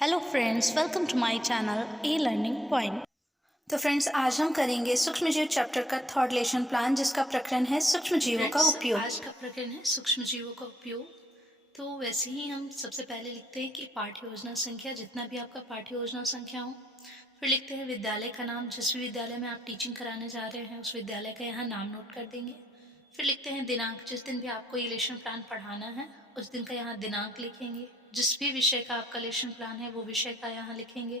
Hello friends, welcome to my channel a learning point. तो friends, आज हम करेंगे सूक्ष्म जीव चैप्टर का थर्ड लेसन प्लान, जिसका प्रकरण है सूक्ष्म जीवों का उपयोग। आज का प्रकरण है सूक्ष्म जीवों का उपयोग। तो वैसे ही हम सबसे पहले लिखते हैं कि पाठ्य योजना संख्या, जितना भी आपका पाठ्य योजना संख्या हो। फिर लिखते हैं विद्यालय का नाम, जिस भी विद्यालय में आप टीचिंग कराने जा रहे हैं उस विद्यालय का यहाँ नाम नोट कर देंगे। फिर लिखते हैं दिनांक, जिस दिन भी आपको ये लेसन प्लान पढ़ाना है उस दिन का यहाँ दिनांक लिखेंगे। जिस भी विषय का आपका लेसन प्लान है वो विषय का यहाँ लिखेंगे।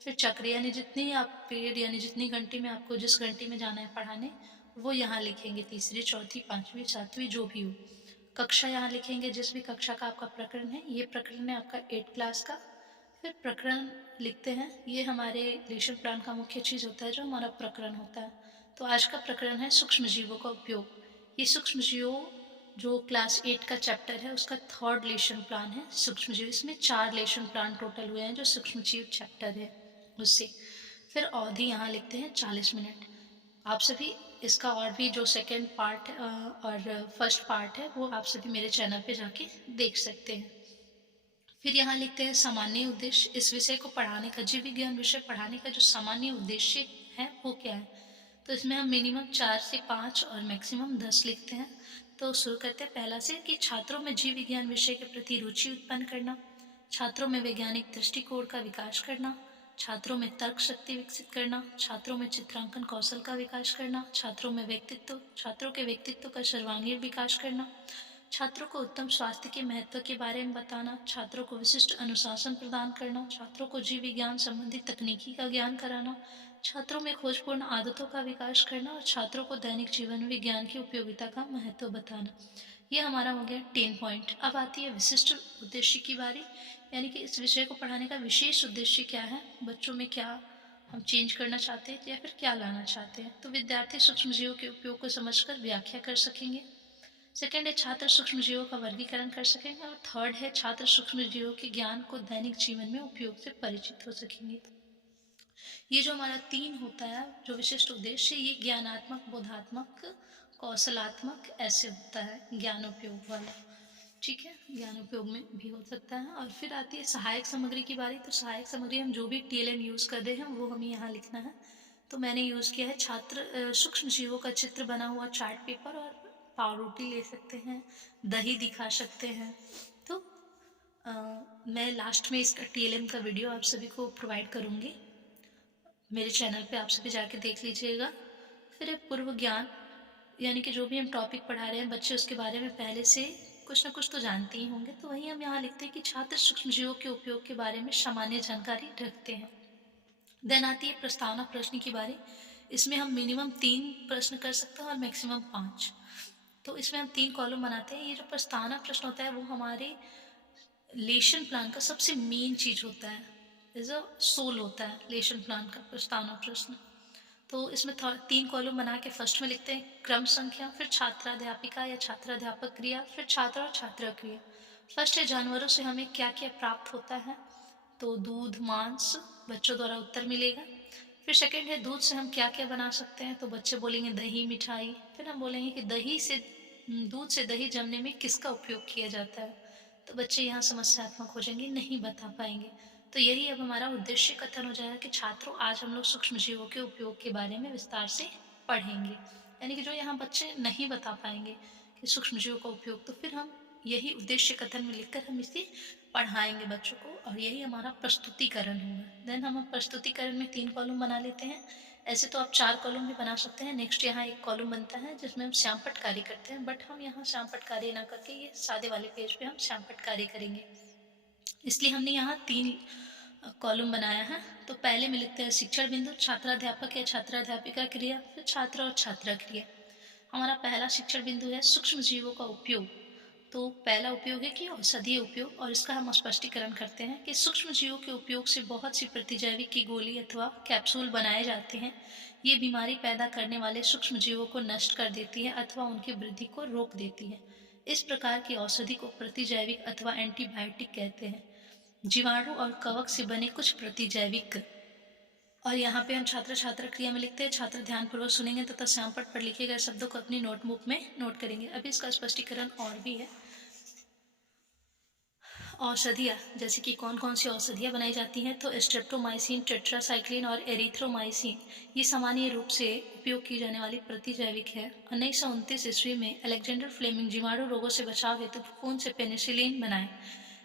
फिर चक्र, यानी जितनी आप पीरियड यानी जितनी घंटे में आपको जिस घंटे में जाना है पढ़ाने वो यहाँ लिखेंगे। तीसरी, चौथी, पाँचवीं, सातवीं जो भी हो। कक्षा यहाँ लिखेंगे, जिस भी कक्षा का आपका प्रकरण है। ये प्रकरण है आपका 8 क्लास का। फिर प्रकरण लिखते हैं, ये हमारे लेसन प्लान का मुख्य चीज़ होता है जो हमारा प्रकरण होता है। तो आज का प्रकरण है सूक्ष्म जीवों का उपयोग। ये सूक्ष्म जीवों जो क्लास 8 का चैप्टर है उसका थर्ड लेसन प्लान है सूक्ष्म जीव। इसमें 4 लेसन प्लान टोटल हुए हैं जो सूक्ष्म जीव चैप्टर है उससे। फिर अवधि यहाँ लिखते हैं 40 मिनट। आप सभी इसका और भी जो सेकेंड पार्ट और फर्स्ट पार्ट है वो आप सभी मेरे चैनल पे जाके देख सकते हैं। फिर यहाँ लिखते हैं सामान्य उद्देश्य। इस विषय को पढ़ाने का, जीव विज्ञान विषय पढ़ाने का जो सामान्य उद्देश्य है वो क्या है। तो इसमें हम मिनिमम 4 से 5 और मैक्सिमम 10 लिखते हैं। तो शुरू करते हैं पहला से कि छात्रों में जीव विज्ञान विषय के प्रति रुचि उत्पन्न करना, छात्रों में वैज्ञानिक दृष्टिकोण का विकास करना, छात्रों में तर्क शक्ति विकसित करना, छात्रों में चित्रांकन कौशल का विकास करना, छात्रों के व्यक्तित्व का सर्वांगीण विकास करना, छात्रों को उत्तम स्वास्थ्य के महत्व के बारे में बताना, छात्रों को विशिष्ट अनुशासन प्रदान करना, छात्रों को जीव विज्ञान संबंधी तकनीकी का ज्ञान कराना, छात्रों में खोजपूर्ण आदतों का विकास करना और छात्रों को दैनिक जीवन में विज्ञान की उपयोगिता का महत्व बताना। ये हमारा हो गया 10 पॉइंट। अब आती है विशिष्ट उद्देश्य की बारी, यानी कि इस विषय को पढ़ाने का विशेष उद्देश्य क्या है, बच्चों में क्या हम चेंज करना चाहते हैं या फिर क्या लाना चाहते हैं। तो विद्यार्थी सूक्ष्म जीवों के उपयोग को समझकर व्याख्या कर सकेंगे। सेकेंड है छात्र सूक्ष्म जीवों का वर्गीकरण कर सकेंगे। और थर्ड है छात्र सूक्ष्म जीवों के ज्ञान को दैनिक जीवन में उपयोग से परिचित हो सकेंगे। ये जो हमारा 3 होता है जो विशिष्ट उद्देश्य, ये ज्ञानात्मक, बोधात्मक, कौशलात्मक ऐसे होता है, ज्ञान उपयोग वाला। ठीक है, ज्ञान उपयोग में भी हो सकता है। और फिर आती है सहायक सामग्री की बारी। तो सहायक सामग्री हम जो भी टीएलएम यूज़ कर रहे हैं वो हमें यहाँ लिखना है। तो मैंने यूज़ किया है सूक्ष्म जीवों का चित्र बना हुआ चार्ट पेपर, और पावरोटी ले सकते हैं, दही दिखा सकते हैं। तो मैं लास्ट में इसका टीएलएम का वीडियो आप सभी को प्रोवाइड करूँगी, मेरे चैनल पे आप सभी जाके देख लीजिएगा। फिर है पूर्व ज्ञान, यानी कि जो भी हम टॉपिक पढ़ा रहे हैं बच्चे उसके बारे में पहले से कुछ ना कुछ तो जानते ही होंगे। तो वहीं हम यहाँ लिखते हैं कि छात्र सूक्ष्म जीवों के उपयोग के बारे में सामान्य जानकारी रखते हैं। देन आती है प्रस्तावना प्रश्न की बारी। इसमें हम मिनिमम 3 प्रश्न कर सकते हैं और मैक्सिमम 5। तो इसमें हम 3 कॉलम बनाते हैं। ये जो प्रस्तावना प्रश्न होता है वो हमारे लेशन प्लान का सबसे मेन चीज होता है, इज अ सोल होता है लेशन प्लान का प्रस्तावना प्रश्न। तो इसमें 3 कॉलम बना के फर्स्ट में लिखते हैं क्रम संख्या, फिर छात्राध्यापिका या छात्राध्यापक क्रिया, फिर छात्र और छात्रा क्रिया। फर्स्ट है जानवरों से हमें क्या क्या प्राप्त होता है। तो दूध, मांस, बच्चों द्वारा उत्तर मिलेगा। फिर सेकंड है दूध से हम क्या क्या बना सकते हैं। तो बच्चे बोलेंगे दही, मिठाई। फिर हम बोलेंगे कि दूध से दही जमने में किसका उपयोग किया जाता है। तो बच्चे यहाँ समस्यात्मक हो जाएंगे, नहीं बता पाएंगे। तो यही अब हमारा उद्देश्य कथन हो जाएगा कि छात्रों, आज हम लोग सूक्ष्म जीवों के उपयोग के बारे में विस्तार से पढ़ेंगे। यानी कि जो यहाँ बच्चे नहीं बता पाएंगे कि सूक्ष्म जीवों का उपयोग, तो फिर हम यही उद्देश्य कथन में लिखकर हम इसे पढ़ाएंगे बच्चों को, और यही हमारा प्रस्तुतिकरण होगा। देन हम प्रस्तुतिकरण में 3 कॉलम बना लेते हैं। ऐसे तो आप 4 कॉलम भी बना सकते हैं। नेक्स्ट यहाँ एक कॉलम बनता है जिसमें हम श्यामपट्ट कार्य करते हैं, बट हम यहाँ श्यामपट्ट कार्य ना करके ये सादे वाले पेज पे हम श्यामपट्ट कार्य करेंगे, इसलिए हमने यहाँ 3 कॉलम बनाया है। तो पहले में लिखते हैं शिक्षण बिंदु, छात्राध्यापक या छात्राध्यापिका क्रिया, फिर छात्र और छात्रा क्रिया। हमारा पहला शिक्षण बिंदु है सूक्ष्म जीवों का उपयोग। तो पहला उपयोग है कि औषधीय उपयोग, और इसका हम स्पष्टीकरण करते हैं कि सूक्ष्म जीवों के उपयोग से बहुत सी प्रतिजैविक की गोली अथवा कैप्सूल बनाए जाते हैं। ये बीमारी पैदा करने वाले सूक्ष्म जीवों को नष्ट कर देती है अथवा उनकी वृद्धि को रोक देती है। इस प्रकार की औषधि को प्रतिजैविक अथवा एंटीबायोटिक कहते हैं। जीवाणु और कवक से बने कुछ प्रतिजैविक। और यहाँ पे हम छात्र छात्रा क्रिया में लिखते हैं छात्र ध्यानपूर्वक सुनेंगे तथा श्यामपट्ट पर लिखे गए शब्दों को अपनी नोटबुक में नोट करेंगे। अभी इसका स्पष्टीकरण और भी है। औषधियाँ, जैसे कि कौन कौन सी औषधियाँ बनाई जाती हैं, तो स्ट्रेप्टोमाइसिन, टेट्रासाइक्लिन और एरिथ्रोमाइसिन ये सामान्य रूप से उपयोग की जाने वाली प्रतिजैविक है। 1929 ईस्वी में अलेक्जेंडर फ्लेमिंग जीवाणु रोगों से बचाव हेतु खून से पेनिसिलिन बनाए।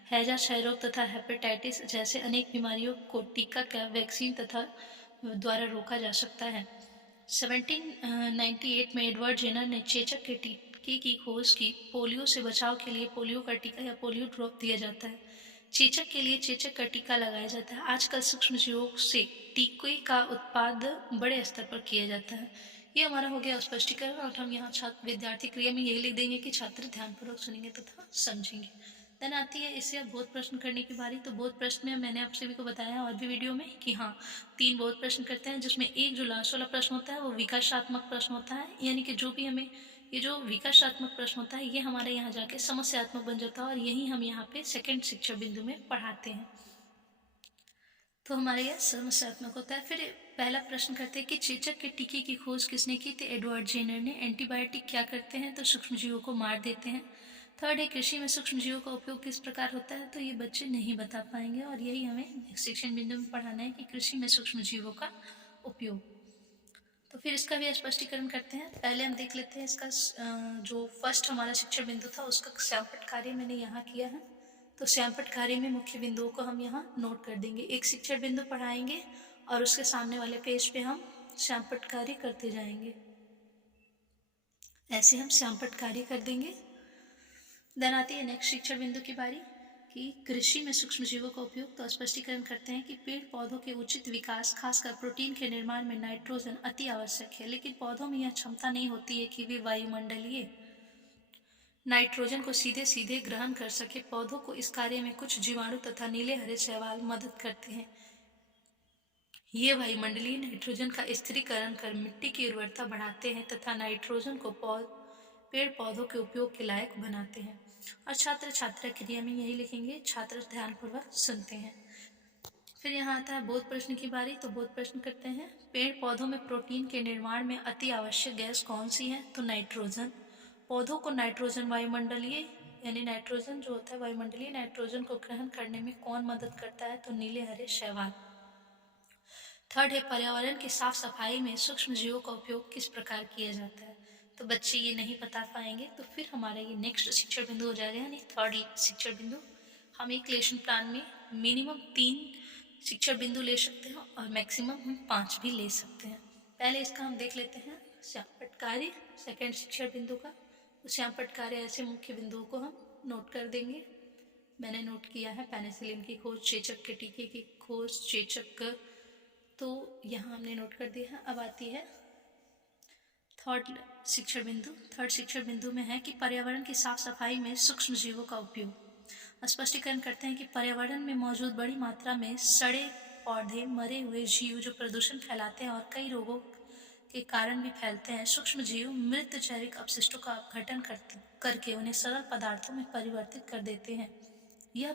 हैजा, क्षय रोग तथा हेपेटाइटिस जैसे अनेक बीमारियों को टीका का वैक्सीन तथा द्वारा रोका जा सकता है। 1798 में एडवर्ड जेनर ने चेचक के टीके की खोज की। पोलियो से बचाव के लिए पोलियो का टीका या पोलियो ड्रॉप दिया जाता है। चेचक के लिए चेचक का टीका लगाया जाता है। आजकल सूक्ष्मजीवों से टीके का उत्पाद बड़े स्तर पर किया जाता है। ये हमारा हो गया स्पष्टीकरण, और हम यहाँ छात्र विद्यार्थी क्रिया में यही लिख देंगे कि छात्र ध्यानपूर्वक सुनेंगे तथा समझेंगे। देन आती है इससे अब बोध प्रश्न करने की बारी। तो बोध प्रश्न में मैंने आप सभी को बताया और भी वीडियो में कि हाँ, 3 बोध प्रश्न करते हैं, जिसमें एक जो लास्ट वाला प्रश्न होता है वो विकासात्मक प्रश्न होता है, यानी कि जो भी हमें ये जो विकासात्मक प्रश्न होता है ये हमारे यहाँ जाके समस्यात्मक बन जाता है, और यही हम यहाँ पे सेकंड शिक्षा बिंदु में पढ़ाते हैं। तो हमारे यहाँ समस्यात्मक होता है। फिर पहला प्रश्न करते हैं कि चेचक के टीके की खोज किसने की? तो एडवर्ड जेनर ने। एंटीबायोटिक क्या करते हैं? तो सूक्ष्मजीवों को मार देते हैं। थर्ड है कृषि में सूक्ष्मजीवों का उपयोग किस प्रकार होता है? तो ये बच्चे नहीं बता पाएंगे, और यही हमें नेक्स्ट शिक्षण बिंदु में पढ़ाना है कि कृषि में सूक्ष्मजीवों का उपयोग। तो फिर इसका भी स्पष्टीकरण करते हैं। पहले हम देख लेते हैं इसका जो फर्स्ट हमारा शिक्षण बिंदु था उसका श्यामपट्ट कार्य मैंने यहाँ किया है। तो श्यामपट्ट कार्य में मुख्य बिंदुओं को हम यहाँ नोट कर देंगे। एक शिक्षण बिंदु पढ़ाएंगे और उसके सामने वाले पेज पे हम श्यामपट्ट कार्य करते जाएंगे। ऐसे हम श्यामपट्ट कार्य कर देंगे। देन आती है नेक्स्ट शिक्षण बिंदु की बारी कि कृषि में सूक्ष्मजीवों का उपयोग। तो स्पष्टीकरण करते हैं कि पेड़ पौधों के उचित विकास, खासकर प्रोटीन के निर्माण में नाइट्रोजन अति आवश्यक है, लेकिन पौधों में यह क्षमता नहीं होती है कि वे वायुमंडलीय नाइट्रोजन को सीधे सीधे ग्रहण कर सके। पौधों को इस कार्य में कुछ जीवाणु तथा नीले हरे शैवाल मदद करते हैं। ये वायुमंडलीय नाइट्रोजन का स्थिरीकरण कर मिट्टी की उर्वरता बढ़ाते हैं तथा नाइट्रोजन को पेड़ पौधों के उपयोग के लायक बनाते हैं। और छात्र छात्रा क्रिया में यही लिखेंगे। छात्र ध्यानपूर्वक सुनते हैं। फिर यहाँ आता है बोध प्रश्न की बारी। तो बोध प्रश्न करते हैं, पेड़ पौधों में प्रोटीन के निर्माण में अति आवश्यक गैस कौन सी है? तो नाइट्रोजन। पौधों को नाइट्रोजन वायुमंडलीय यानी नाइट्रोजन जो होता है वायुमंडलीय नाइट्रोजन को ग्रहण करने में कौन मदद करता है? तो नीले हरे शैवाल। थर्ड है पर्यावरण की साफ सफाई में सूक्ष्म जीवों का उपयोग किस प्रकार किया जाता है? तो बच्चे ये नहीं बता पाएंगे, तो फिर हमारा ये नेक्स्ट शिक्षण बिंदु हो जाएगा, यानी थर्ड शिक्षण बिंदु। हम एक लेसन प्लान में मिनिमम 3 शिक्षण बिंदु ले सकते हैं और मैक्सिमम हम 5 भी ले सकते हैं। पहले इसका हम देख लेते हैं श्यामपट्ट कार्य सेकेंड शिक्षण बिंदु का। तो श्यामपट्ट कार्य ऐसे मुख्य बिंदुओं को हम नोट कर देंगे। मैंने नोट किया है पेनिसिलिन की खोज, चेचक के टीके की खोज, चेचक, तो यहाँ हमने नोट कर दिया है। अब आती है थर्ड शिक्षण बिंदु। थर्ड शिक्षण बिंदु में है कि पर्यावरण की साफ सफाई में सूक्ष्म जीवों का उपयोग। स्पष्टीकरण करते हैं कि पर्यावरण में मौजूद बड़ी मात्रा में सड़े पौधे, मरे हुए जीव जो प्रदूषण फैलाते हैं और कई रोगों के कारण भी फैलते हैं। सूक्ष्म जीव मृत जैविक अपशिष्टों का अपघटन करके उन्हें सरल पदार्थों में परिवर्तित कर देते हैं। यह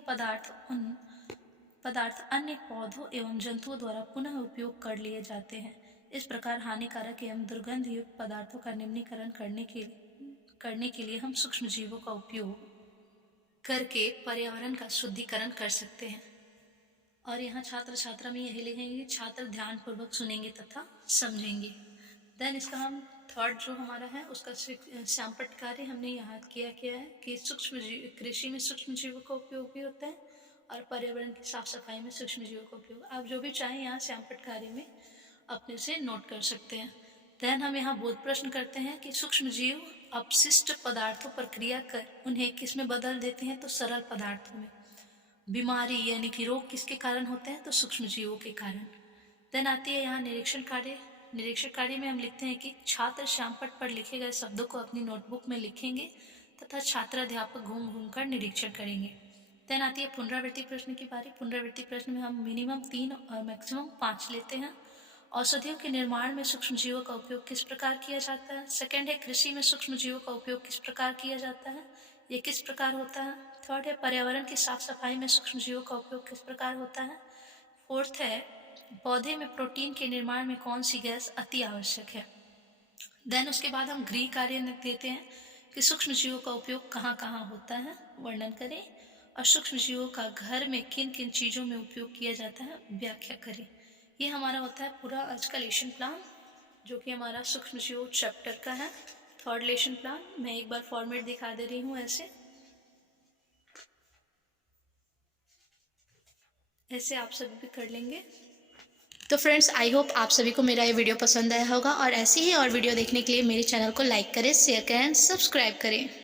पदार्थ अन्य पौधों एवं जंतुओं द्वारा पुनः उपयोग कर लिए जाते हैं। इस प्रकार हानिकारक एवं दुर्गंध युक्त पदार्थों का निम्नीकरण करने के लिए हम सूक्ष्म जीवों का उपयोग करके पर्यावरण का शुद्धिकरण कर सकते हैं। और यहाँ छात्र छात्रा में यही लिखेंगे, छात्र ध्यान पूर्वक सुनेंगे तथा समझेंगे। देन इसका हम थर्ड जो हमारा है उसका श्यामपट्ट कार्य हमने यहाँ किया है कि कृषि में सूक्ष्म जीवों का उपयोग भी होता है और पर्यावरण की साफ सफाई में सूक्ष्म जीवों का उपयोग। आप जो भी चाहें यहाँ श्यामपट्ट कार्य में अपने से नोट कर सकते हैं। देन हम यहाँ बोध प्रश्न करते हैं कि सूक्ष्म जीव अपशिष्ट पदार्थों पर क्रिया कर उन्हें किस में बदल देते हैं? तो सरल पदार्थों में। बीमारी यानी कि रोग किसके कारण होते हैं? तो सूक्ष्म जीवों के कारण। देन आती है यहाँ निरीक्षण कार्य। निरीक्षण कार्य में हम लिखते हैं कि छात्र श्यामपट्ट पर लिखे गए शब्दों को अपनी नोटबुक में लिखेंगे तथा छात्राध्यापक घूम घूम कर निरीक्षण करेंगे। देन आती है पुनरावृत्ति प्रश्न की बारी। पुनरावृत्ति प्रश्न में हम मिनिमम 3 और मैक्सिमम 5 लेते हैं। औषधियों के निर्माण में सूक्ष्म जीवों का उपयोग किस प्रकार किया जाता है? सेकंड है कृषि में सूक्ष्म जीवों का उपयोग किस प्रकार किया जाता है, ये किस प्रकार होता है? थर्ड है पर्यावरण की साफ सफाई में सूक्ष्म जीवों का उपयोग किस प्रकार होता है? फोर्थ है पौधे में प्रोटीन के निर्माण में कौन सी गैस अति आवश्यक है? देन उसके बाद हम गृह कार्य देते हैं कि सूक्ष्म जीवों का उपयोग कहाँ कहाँ होता है, वर्णन करें। और सूक्ष्म जीवों का घर में किन किन चीज़ों में उपयोग किया जाता है व्याख्या करें। ये हमारा होता है पूरा आज का लेशन प्लान, जो कि हमारा सूक्ष्म जीव चैप्टर का है, थर्ड लेशन प्लान। मैं एक बार फॉर्मेट दिखा दे रही हूँ, ऐसे आप सभी भी कर लेंगे। तो फ्रेंड्स, आई होप आप सभी को मेरा ये वीडियो पसंद आया होगा, और ऐसे ही और वीडियो देखने के लिए मेरे चैनल को लाइक करें, शेयर करें, सब्सक्राइब करें।